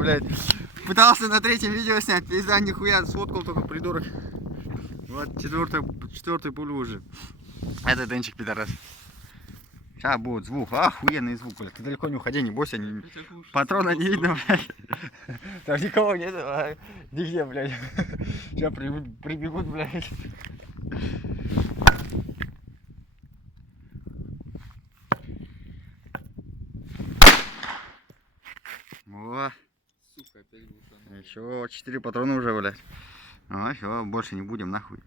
блядь. Пытался на третьем видео снять, пизда, нихуя, сфоткал только придурок. Вот четвертый пулю уже. Это Денчик, пидорас. Сейчас будет звук, охуенный звук, блядь. Ты далеко не уходи, не бойся, патрона не видно, блядь. Там никого нет, нигде, блядь. Сейчас прибегут, блядь. О, Сука, опять глушанула. еще 4 патрона уже, блядь. А, все, больше не будем, нахуй.